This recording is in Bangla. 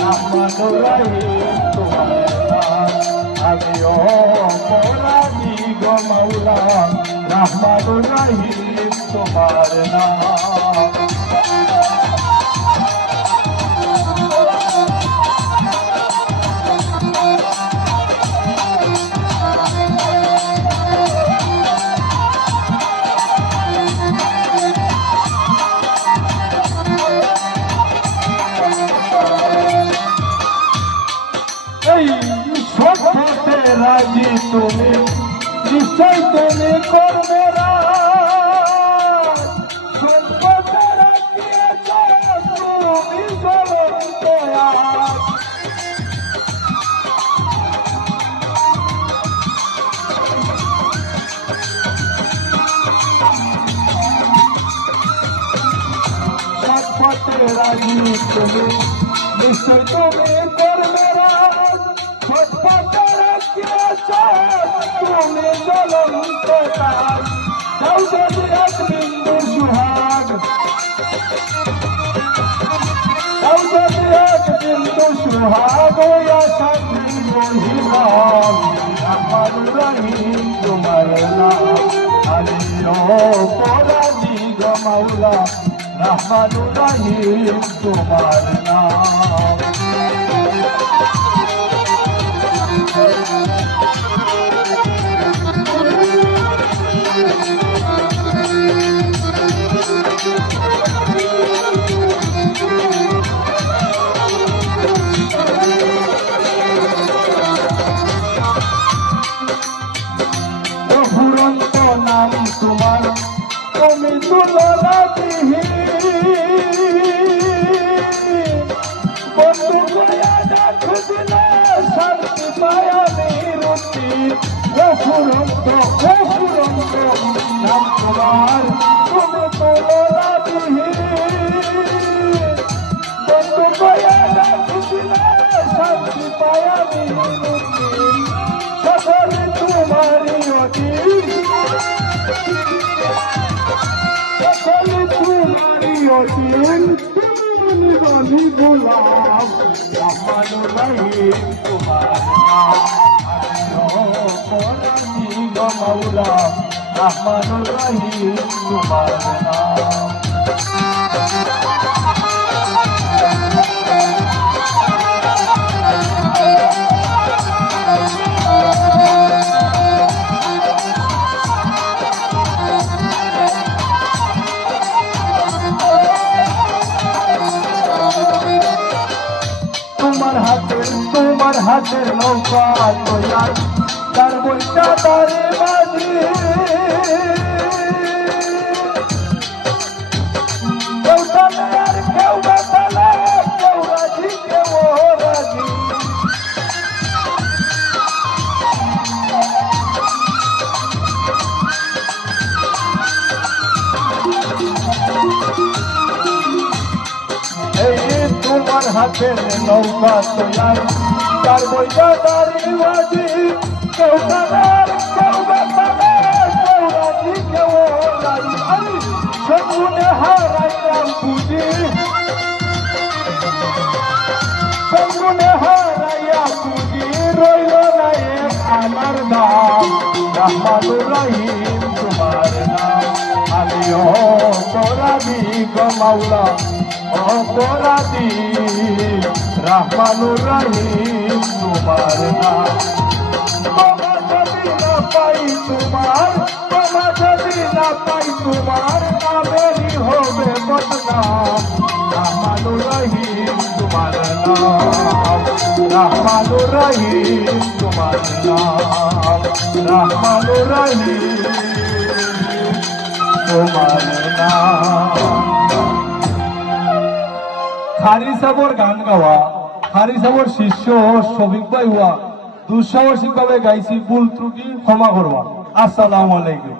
রহমানুর রহিম তোমার নাম আমি অপরাধী গো মাওলা রহমানুর রহিম তোমার নাম রাজি তুমি নিশ্চয় তুমি করবে সম্পদের তুমি জ্বলন্ত সম্পদের রাজি তুমি নিশ্চয় তুমি করবে তুমি জ্বলন্ত তার যাও যদি এক বিন্দু সুহাগ যাও যদি এক বিন্দু সুহাগ শান্তি রহিলাম রহমানুর রহিম তোমার নাম আমি অপরাধী গো মাওলা রহমানুর রহিম তোমার নাম নাম তোমার তুমি তুলনাবিহীন বন্ধু গয়া খুঁজলে শান্তি পায়া নিরুতি অফুরন্ত নাম তোমার তুমি তুলনাবিহীন বন্ধু গয়া খুঁজলে শান্তি পায়া নিরুতি সকলে তোমারই অধীন সকলে তোমারই অধীন তুমি বলি গোলাম রহমানুর রহিম তোমার নাম অপরাধী গো মাওলা রহমানুর রহিম তোমার নাম তোমার হাতের নৌকা তৈয়ার তার বইটা তারে বাজি কেউ তালে আর কেউ বেতালে কেউ রাজি কেউ রাজি তোমার হাতের নৌকা তৈয়ার তার বইটা তারি বাজি কেউ তালার কেউ বেতালে কেউ রাজি কেউ রাজি আমি সগুনে হারাইলাম পুঁজি সগুনে হারাইয়া পুঁজি রইল না এক আমার নাম রহমানুর রহিম তোমার নাম আমি অপরাধী গো মাওলা অপরাধী রহমানুর রহিম তোমার নাম বাবা যদি না পাই তোমার বাবা যদি না পাই তোমার নামেরই হবে বদনাম রহমানুর রহিম তোমার নাম রহমানুর রহিম তোমার নাম রহমানুর রহিম তোমার নাম খারি সাবর গান গাওয়া খারি সাবর শিষ্য শফিক ভাই হুয়া দুঃসাহসিকভাবে গাইছি ভুল ত্রুটি ক্ষমা করবা। আসসালামু আলাইকুম।